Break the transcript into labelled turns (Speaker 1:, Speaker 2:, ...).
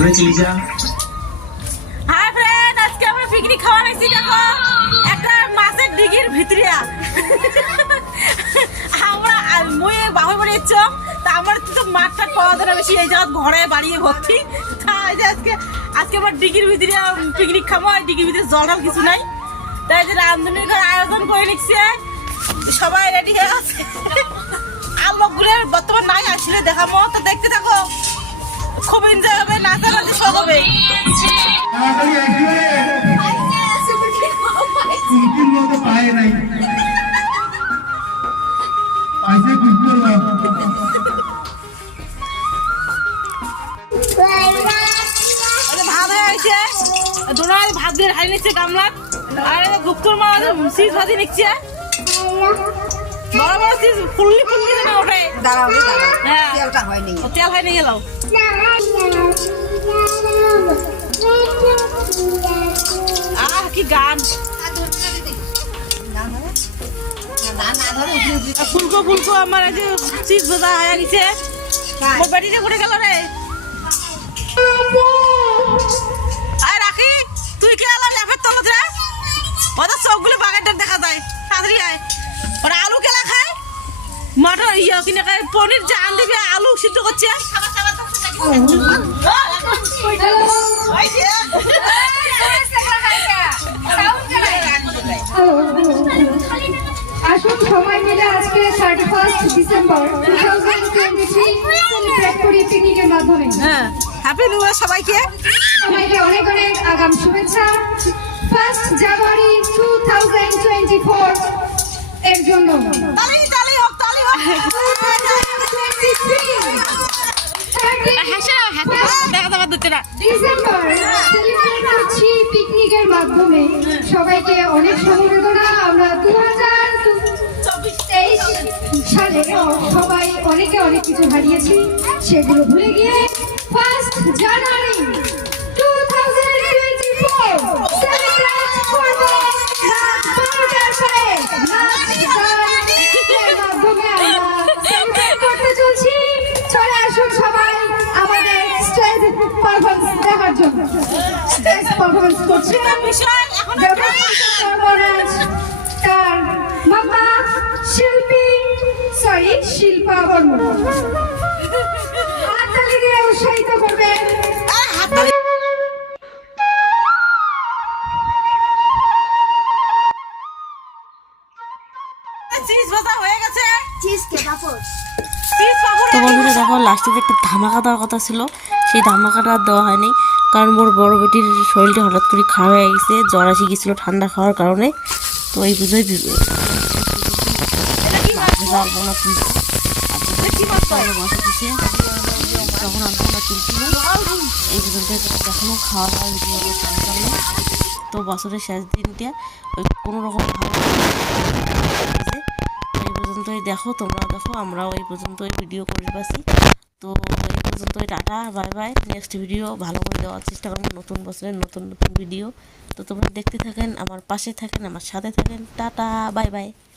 Speaker 1: Liza
Speaker 2: hi friend আজকে আমরা picnic খাওয়া নিয়েছি দেখো। একটা মাছের ডিগির ভিতরিয়া আমরা মুই বাবা বাড়ি ইচ্ছ তা আমার তো মাঠ টাট পাওয়া যায় বেশি, এই জায়গা ঘরে বাড়িয়ে ভর্তি। আজকে আজকে আমরা ডিগির ভিতরিয়া পিকনিক খাব আর ডিগির ভিতরে জল কিছু নাই। তাই যে রামধনির ঘর আয়োজন করে নিচ্ছে। সবাই রেডি হয়ে আছে আর লোকগুলো বর্তমান নাই, আসলে দেখাবো তো দেখতে থাকো। খুব এনজয় হবে নাচানাচি সব হবে।
Speaker 3: পায় নাই। পাইছে
Speaker 2: ভাত দিয়ে হাই নিচ্ছে গামলা আর গুপ্তর মা সিজ ভাজি নিচ্ছে। বড় বড় সিজ ফুললি ফুললি ওঠে।
Speaker 4: দাঁড়াও
Speaker 2: হ্যাঁ।
Speaker 4: তেলটা হয়নি।
Speaker 2: তেল হয় নিয়ে গেল আহ কি গান? আর ফুলকো ফুলকো আমার আজ সিজ ভাজা হয়ে গেছে। মোর বেটিতে ঘুরে গেল রে। আয় রাখি তুই কি আলো লেফের তলত রে? ওদের চোখগুলো বাগার দেখা যায়। তাড়াতাড়ি আয়। ওরা আলু কেলা খায়? মটর ইয়ে কিনে পনির জান দিবি আলু সিদ্ধ করছে।
Speaker 5: আসুন সবাই মিলে আজকে thirty first December two thousand twenty three celebrate করি পিকনিকের মাধ্যমে।
Speaker 2: হ্যাঁ হ্যাপি নিউ ইয়ার সবাইকে।
Speaker 5: সবাইকে অনেক অনেক আগাম শুভেচ্ছা। First January two thousand twenty four এর জন্য।
Speaker 2: তালি তালি হোক তালি হোক।
Speaker 5: পিকনিকের মাধ্যমে সবাইকে অনেক আমরা দু হাজার তেইশ সালে সবাই অনেকে অনেক কিছু হারিয়েছি সেগুলো ভুলে গিয়ে ফার্স্ট জানুয়ারি পারফরমেন্স জন্য স্টেজ পারফরমেন্স করছে
Speaker 2: বিষয় এখন
Speaker 5: সর্বরাজ তার মামা শিল্পী সরি শিল্পা বর্মন হাততালি দিয়ে উৎসাহিত করবেন
Speaker 2: চিজ ভাজা হয়ে গেছে।
Speaker 4: চিজকে তারপর
Speaker 2: চিজ পাপড়
Speaker 6: তো বন্ধুরা দেখো লাস্টে যে একটা ধামাকা দেওয়ার কথা ছিল। সেই ধামাকাটা দেওয়া হয়নি। কারণ মোর বড় বেটির শরীরটা হঠাৎ করে খারাপ হয়ে গেছে জ্বর আসি গেছিল ঠান্ডা খাওয়ার কারণে। তো এই পুজোয় তখন আমরা এই এখনও খাওয়া দাওয়া তো বছরের শেষ দিনটা ওই কোনো রকম এই পর্যন্তই দেখো তোমরা দেখো আমরাও এই পর্যন্তই ভিডিও করে পাচ্ছি তো পর্যন্তই tata, bye bye next video ভালো করে দেওয়ার চেষ্টা করব, নতুন বছরের নতুন নতুন ভিডিও তো তোমরা দেখতে থাকেন, আমার পাশে থাকেন, আমার সাথে থাকেন, টাটা, বাই বাই।